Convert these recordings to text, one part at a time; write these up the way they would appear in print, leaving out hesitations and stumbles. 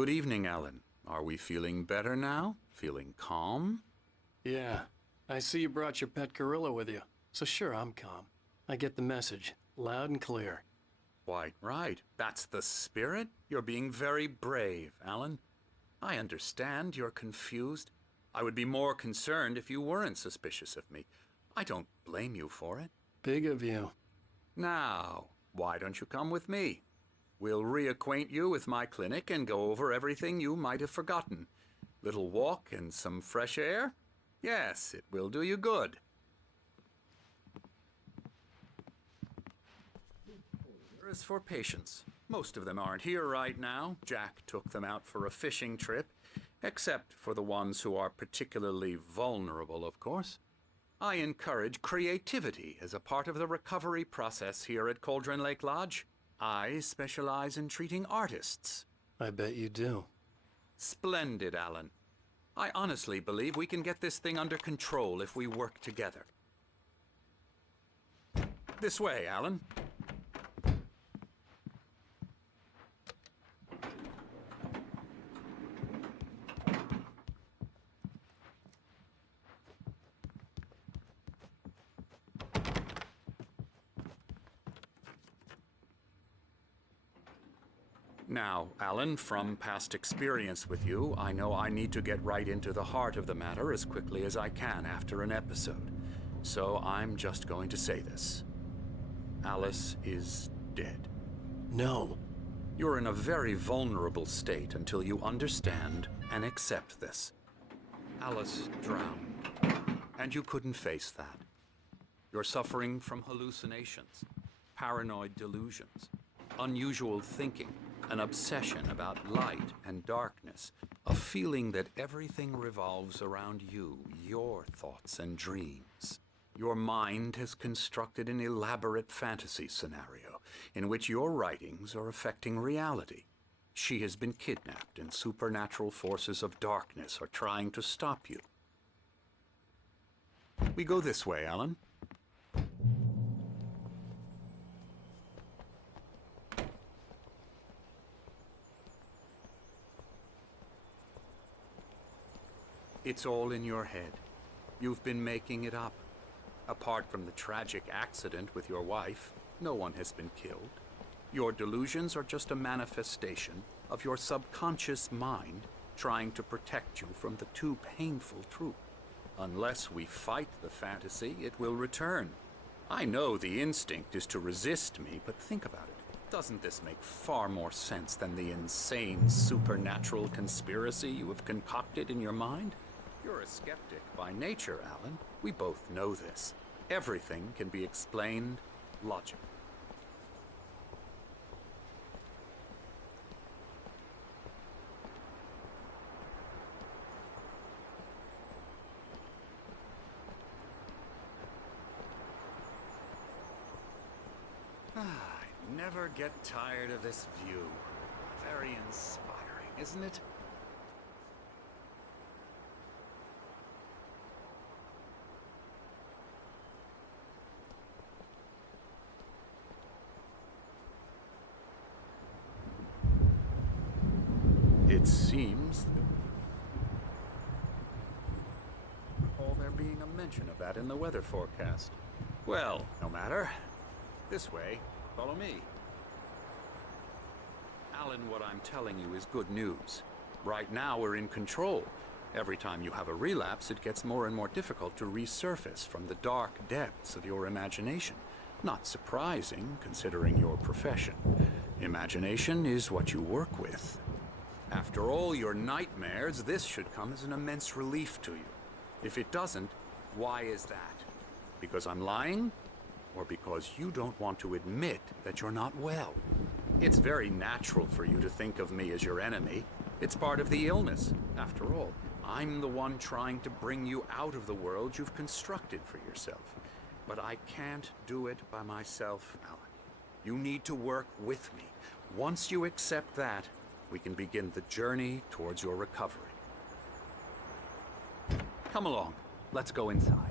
Good evening, Alan. Are we feeling better now? Feeling calm? Yeah. I see you brought your pet gorilla with you. So sure, I'm calm. I get the message, loud and clear. Quite right. That's the spirit. You're being very brave, Alan. I understand you're confused. I would be more concerned if you weren't suspicious of me. I don't blame you for it. Big of you. Now, why don't you come with me? We'll reacquaint you with my clinic and go over everything you might have forgotten. Little walk and some fresh air? Yes, it will do you good. As for patients, most of them aren't here right now. Jack took them out for a fishing trip, except for the ones who are particularly vulnerable, of course. I encourage creativity as a part of the recovery process here at Cauldron Lake Lodge. I specialize in treating artists. I bet you do. Splendid, Alan. I honestly believe we can get this thing under control if we work together. This way, Alan. Now, Alan, from past experience with you, I know I need to get right into the heart of the matter as quickly as I can after an episode. So I'm just going to say this. Alice is dead. No. You're in a very vulnerable state until you understand and accept this. Alice drowned, and you couldn't face that. You're suffering from hallucinations, paranoid delusions, unusual thinking, an obsession about light and darkness, a feeling that everything revolves around you, your thoughts and dreams. Your mind has constructed an elaborate fantasy scenario in which your writings are affecting reality. She has been kidnapped and supernatural forces of darkness are trying to stop you. We go this way, Alan. It's all in your head. You've been making it up. Apart from the tragic accident with your wife, no one has been killed. Your delusions are just a manifestation of your subconscious mind trying to protect you from the too painful truth. Unless we fight the fantasy, it will return. I know the instinct is to resist me, but think about it. Doesn't this make far more sense than the insane supernatural conspiracy you have concocted in your mind? You're a skeptic by nature, Alan. We both know this. Everything can be explained logically. I never get tired of this view. Very inspiring, isn't it? It seems that recall there being a mention of that in the weather forecast. Well, no matter. This way. Follow me. Alan, what I'm telling you is good news. Right now we're in control. Every time you have a relapse, it gets more and more difficult to resurface from the dark depths of your imagination. Not surprising, considering your profession. Imagination is what you work with. After all your nightmares, this should come as an immense relief to you. If it doesn't, why is that? Because I'm lying? Or because you don't want to admit that you're not well? It's very natural for you to think of me as your enemy. It's part of the illness. After all, I'm the one trying to bring you out of the world you've constructed for yourself. But I can't do it by myself, Alan. You need to work with me. Once you accept that, we can begin the journey towards your recovery. Come along. Let's go inside.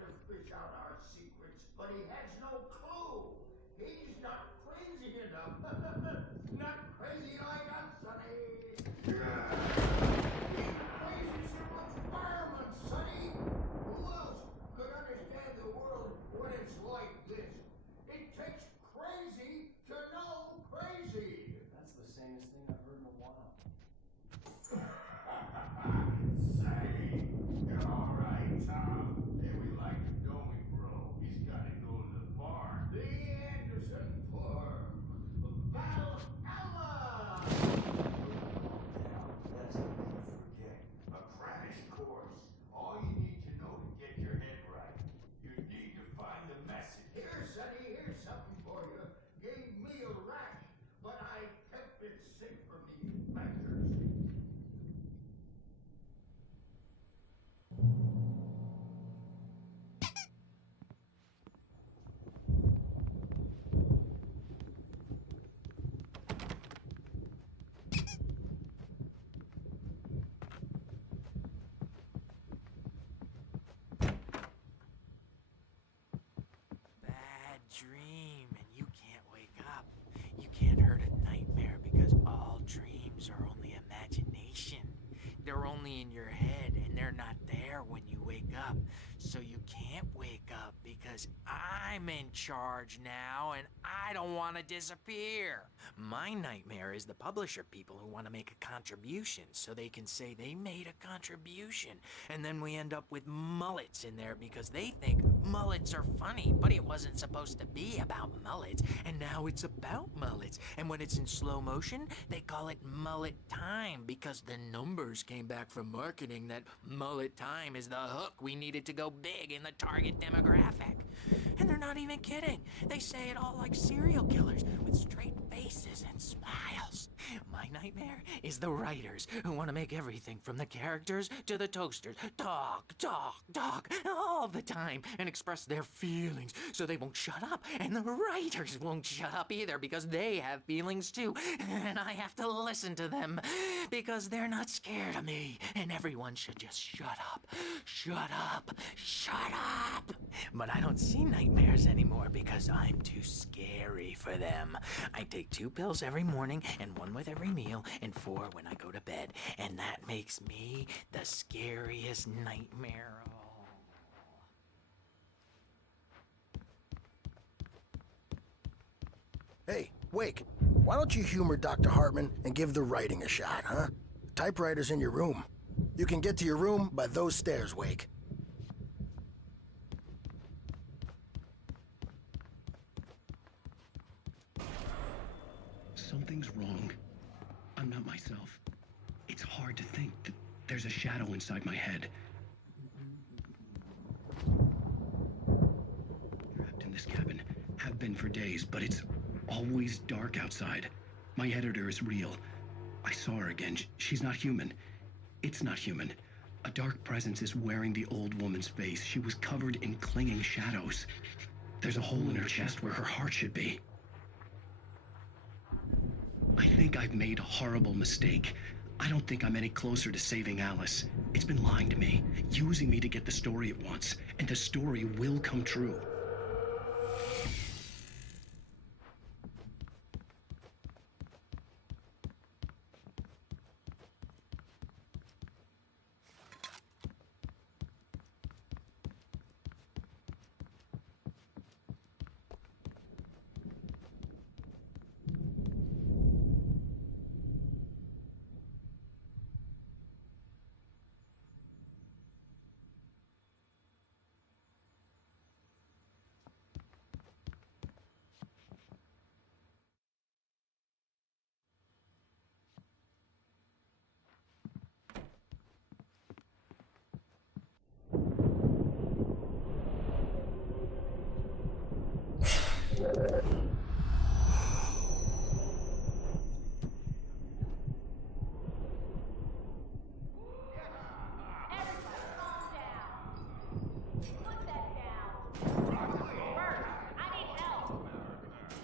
They're only in your head, and they're not there when you wake up. So you can't wake up because I'm in charge now, and I don't want to disappear. My nightmare is the publisher people who want to make a contribution so they can say they made a contribution. And then we end up with mullets in there because they think mullets are funny, but it wasn't supposed to be about mullets, and now it's about mullets. And when it's in slow motion, they call it mullet time because the numbers came back from marketing that mullet time is the hook we needed to go big in the target demographic. And they're not even kidding. They say it all like serial killers with straight faces and smiles. My nightmare is the writers who want to make everything from the characters to the toasters talk all the time and express their feelings so they won't shut up. And the writers won't shut up either because they have feelings too. And I have to listen to them because they're not scared of me. And everyone should just shut up. Shut up. Shut up. But I don't see nightmares anymore because I'm too scary for them. I take 2 pills every morning and 1 with every meal and 4 when I go to bed. And that makes me the scariest nightmare of all. Hey, Wake, why don't you humor Dr. Hartman and give the writing a shot, huh? The typewriter's in your room. You can get to your room by those stairs, Wake. Something's wrong. I'm not myself. It's hard to think that there's a shadow inside my head. Trapped in this cabin. Have been for days, but it's always dark outside. My editor is real. I saw her again. She's not human. It's not human. A dark presence is wearing the old woman's face. She was covered in clinging shadows. There's a hole in her chest where her heart should be. I think I've made a horrible mistake. I don't think I'm any closer to saving Alice. It's been lying to me, using me to get the story it wants, and the story will come true.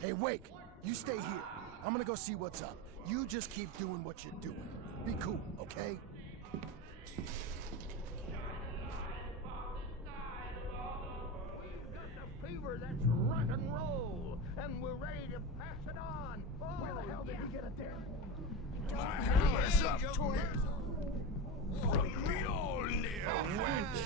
Hey, Wake, you stay here. I'm gonna go see what's up. You just keep doing what you're doing. Be cool, okay? Fever that's rock and roll, and we're ready to pass it on. Where the hell did he get it there? My hammer's up to it. From Mjolnir, wench.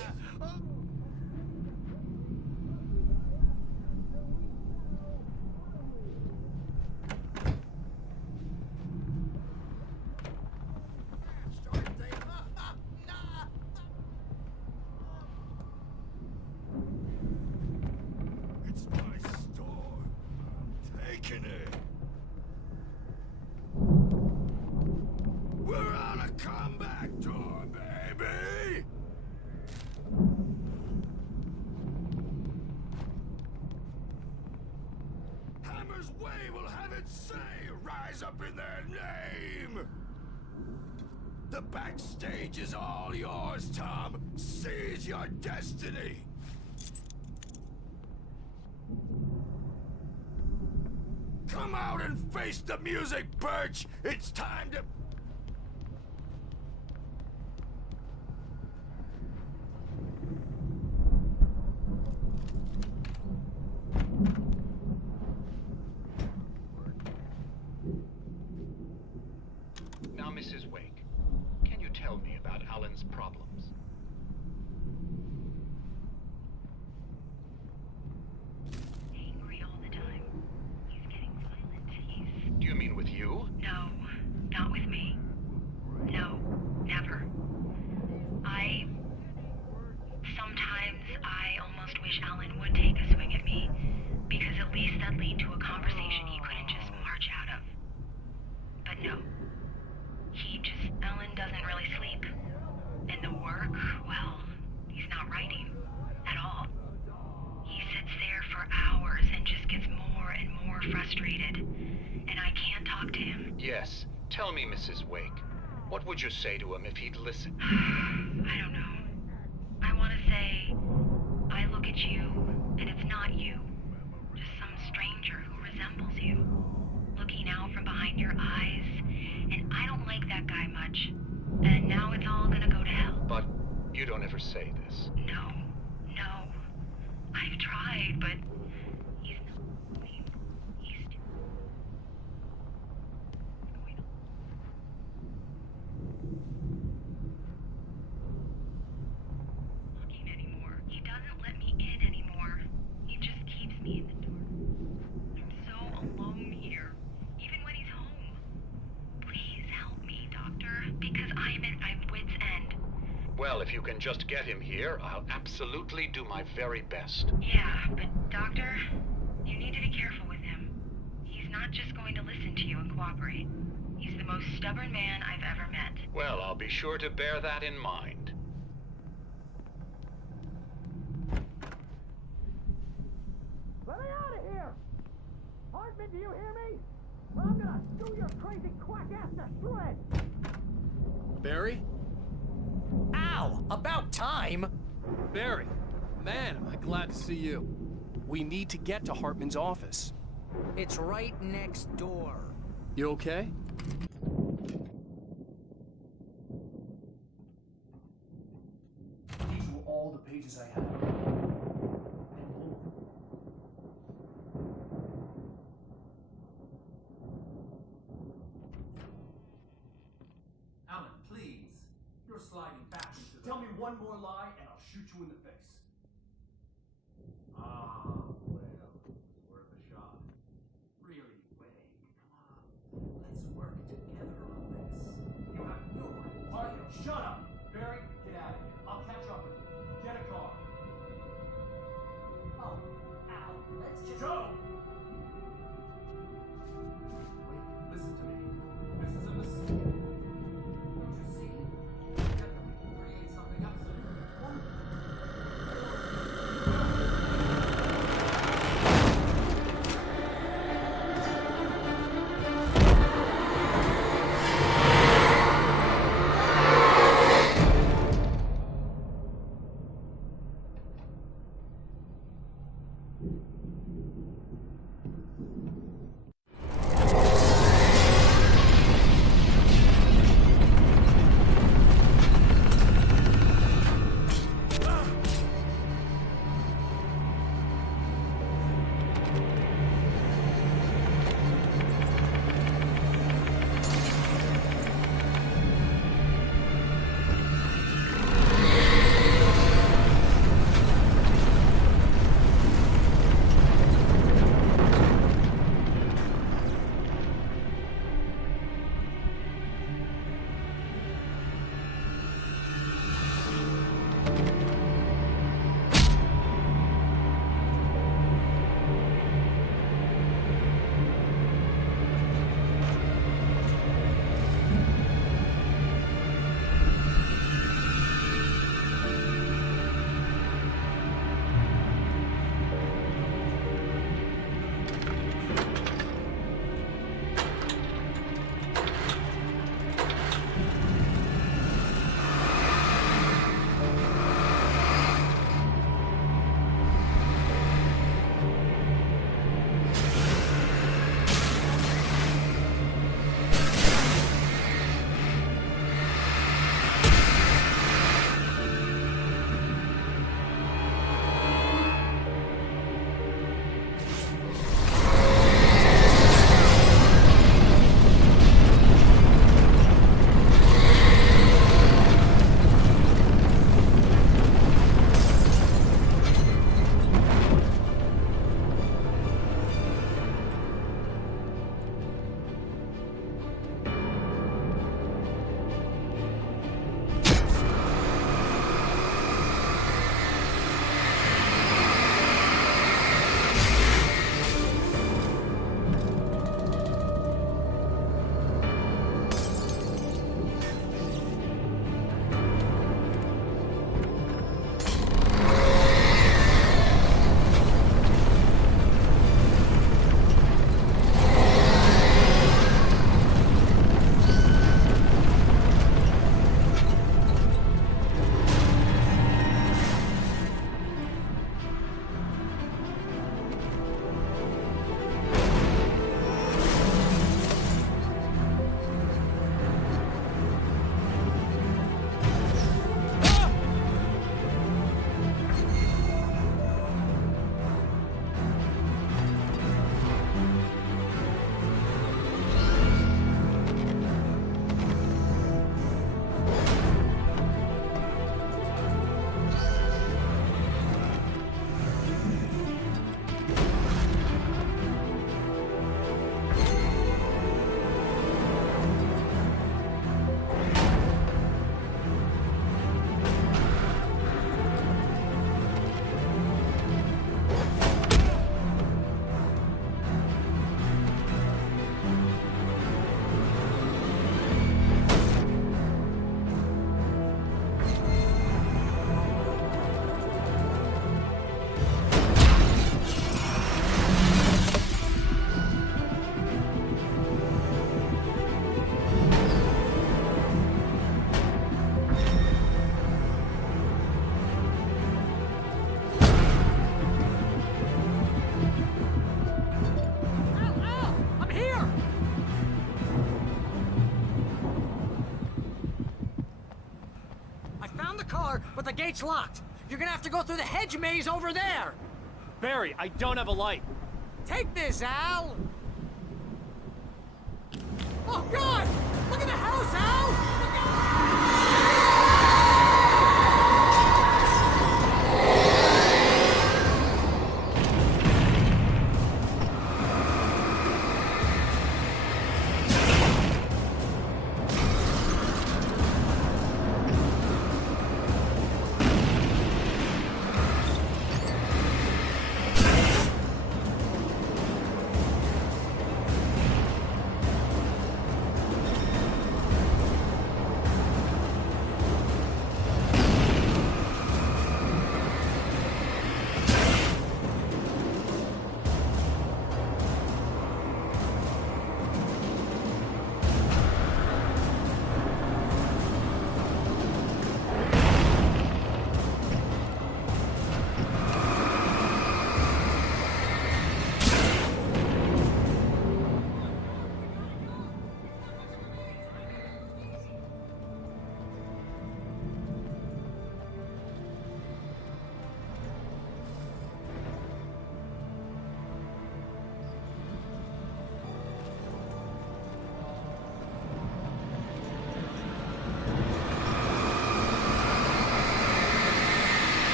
It's my store. I'm taking it. We're on a comeback tour, baby! Hammer's Way will have its say rise up in their name! The backstage is all yours, Tom. Seize your destiny! Come out and face the music, Birch! It's time to... Now, Mrs. Wake, can you tell me about Alan's problems. Angry all the time. He's getting violent. Do you mean with you? No, not with me. No, never. Sometimes I almost wish Alan would take a swing at me, because at least that'd lead to a conversation he couldn't just march out of. But no. Alan doesn't really sleep. And the work, well, he's not writing at all. He sits there for hours and just gets more and more frustrated. And I can't talk to him. Yes. Tell me, Mrs. Wake. What would you say to him if he'd listen? I don't know. I want to say, I look at you, and it's not you. Just some stranger who resembles you. Looking out from behind your eyes, and I don't like that guy much. And now it's all gonna go to hell. But you don't ever say this. No. I've tried, but he's too... looking anymore. He doesn't let me in anymore. He just keeps me in the dark. I'm so alone here, even when he's home. Please help me, Doctor, because I'm at my wit's end. Well, if you can just get him here, I'll absolutely do my very best. Yeah, but Doctor, you need to be careful with him. He's not just going to listen to you and cooperate. He's the most stubborn man I've ever met. Well, I'll be sure to bear that in mind. Let me out of here! Hartman, do you hear me? I'm gonna chew your crazy quack ass to shreds! Barry? Ow! About time! Barry! Man, am I glad to see you. We need to get to Hartman's office. It's right next door. You okay? These were all the pages I had. And more. Alan, please. You're sliding back into the... Tell me one more lie and I'll shoot you in the face. Ah, well, it's worth a shot. Really, Wade, come on. Let's work together on this. You have no idea. All right, shut up! Barry, get out of here. I'll catch up with you. Get a car. Oh, Al, let's just... Go! Wait, listen to me. This is a mistake. Don't you see? Together we can create something absolutely wonderful. car, but the gate's locked. You're gonna have to go through the hedge maze over there. Barry, I don't have a light. Take this, Al. Oh, God! Look at the house, Al!